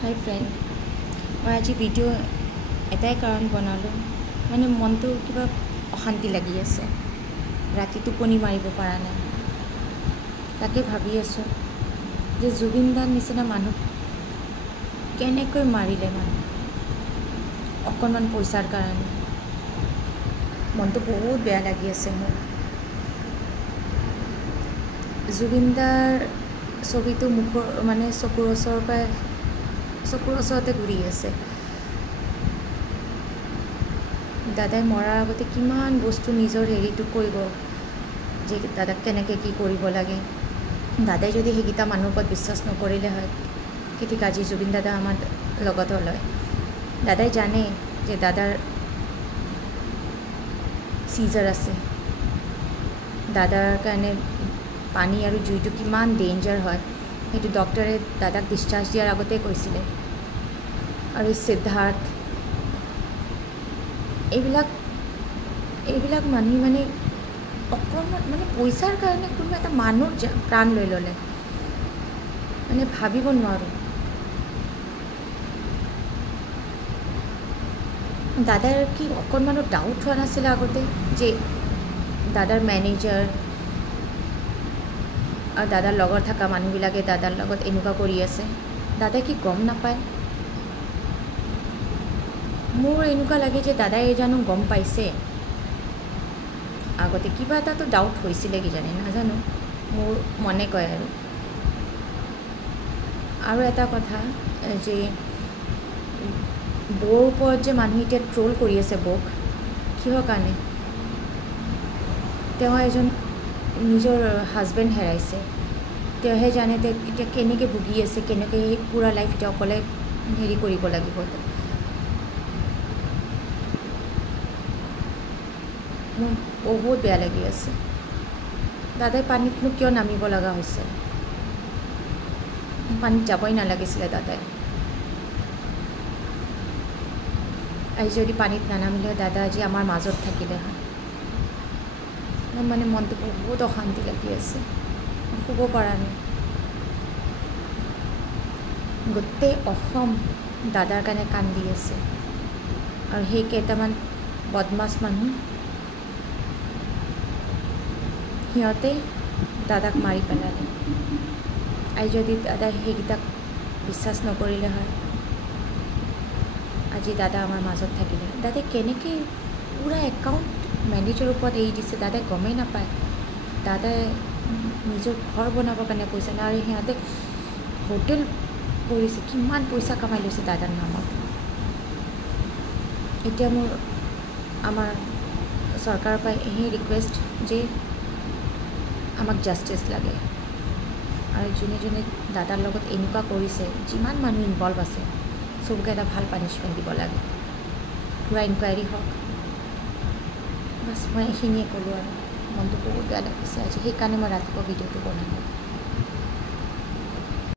হাই friend, মই আজি video' এটাই কাৰণ বনালোঁ, মানে মনটো কিবা অশান্তি লাগি আছে। ৰাতি টোপনি মাৰিব পৰা নাই। তাকে ভাবি আছোঁ যে জুবিন দাৰ নিচিনা মানুহ কেনেকৈ মাৰিলে মানুহ অকণমান পইচাৰ কাৰণে। মনটো বহুত বেয়া লাগি আছে মোৰ। জুবিন দাৰ ছবিটো চকুৰ ওচৰতে ঘূৰি আছে। দাদাই মৰাৰ আগতে কিমান বস্তু নিজৰ হেৰিটো কৈ গ'ল যে দাদাক কেনেকৈ কি কৰিব লাগে। দাদাই যদি সেইকেইটা মানুহৰ ওপৰত বিশ্বাস নকৰিলে হয়, ঠিক আজি জুবিন দাদা আমাৰ লগত হ'ল হয়। দাদাই জানে যে দাদাৰ চিজাৰ আছে, দাদাৰ কাৰণে পানী আৰু জুইটো কিমান ডেঞ্জাৰ হয় সেইটো ডক্টৰে দাদাক ডিছচাৰ্জ দিয়াৰ আগতে কৈছিলে। আৰু সিদ্ধাৰ্থ এইবিলাক মানুহ অকণমান পইচাৰ কাৰণে কোনোবা এটা মানুহৰ প্ৰাণ লৈ ল'লে, ভাবিব নোৱাৰোঁ। দাদাৰ কি অকণমানো ডাউট হোৱা নাছিলে আগতে যে দাদাৰ মেনেজাৰ আৰু দাদাৰ লগত থকা মানুহবিলাকে দাদাৰ লগত এনেকুৱা কৰি আছে? দাদাই কি গম নাপায়? মোৰ এনেকুৱা লাগে যে দাদাই জানো গম পাইছে। আগতে কিবা এটাতো ডাউট হৈছিলে কিজানি, নাজানো, মোৰ মনে কয়। আৰু এটা কথা যে বৌৰ ওপৰত যে মানুহ এতিয়া ট্ৰল কৰি আছে বৌক, কিহৰ কাৰণে? তেওঁ এজন নিজৰ হাজবেণ্ড হেৰাইছে, তেওঁহে জানে এতিয়া কেনেকৈ ভুগি আছে, কেনেকৈ পূৰা লাইফ এতিয়া অকলে হেৰি কৰিব লাগিব। মোৰ বহুত বেয়া লাগি আছে। দাদাই পানীতনো কিয় নামিব লগা হৈছে? পানীত যাবই নালাগিছিলে দাদাই। আজি যদি পানীত নানামিলে দাদা আজি আমাৰ মাজত থাকিলে হয়। মোৰ মনটো বহুত অশান্তি লাগি আছে, শুব পৰা নাই। গোটেই অসম দাদাৰ কাৰণে কান্দি আছে, আৰু সেই কেইটামান বদমাছ মানুহ সিহঁতে দাদাক মাৰি পেলালে। আজি যদি দাদাই সেইকেইটাক বিশ্বাস নকৰিলে হয়, আজি দাদা আমাৰ মাজত থাকিলে। দাদাই কেনেকৈ পূৰা একাউণ্ট মেনেজাৰৰ ওপৰত এৰি দিছে, দাদাই গমেই নাপায়। দাদাই নিজৰ ঘৰ বনাবৰ কাৰণে পইচা নাই, আৰু সিহঁতে হোটেল কৰিছে, কিমান পইচা কামাই লৈছে দাদাৰ নামত। এতিয়া আমাৰ চৰকাৰৰ পৰা এই ৰিকুৱেষ্ট যে আমাক জাষ্টিচ লাগে, আৰু যোনে যোনে দাদাৰ লগত এনেকুৱা কৰিছে, যিমান মানুহ ইনভলভ আছে চবকে এটা ভাল পানিছমেণ্ট দিব লাগে। পূৰা ইনকুৱাৰী হওক। বাছ মই এইখিনিয়ে ক'লোঁ, আৰু মনটো বহুত বেয়া লাগিছে আজি, সেইকাৰণে মই ৰাতিপুৱা ভিডিঅ'টো বনালোঁ।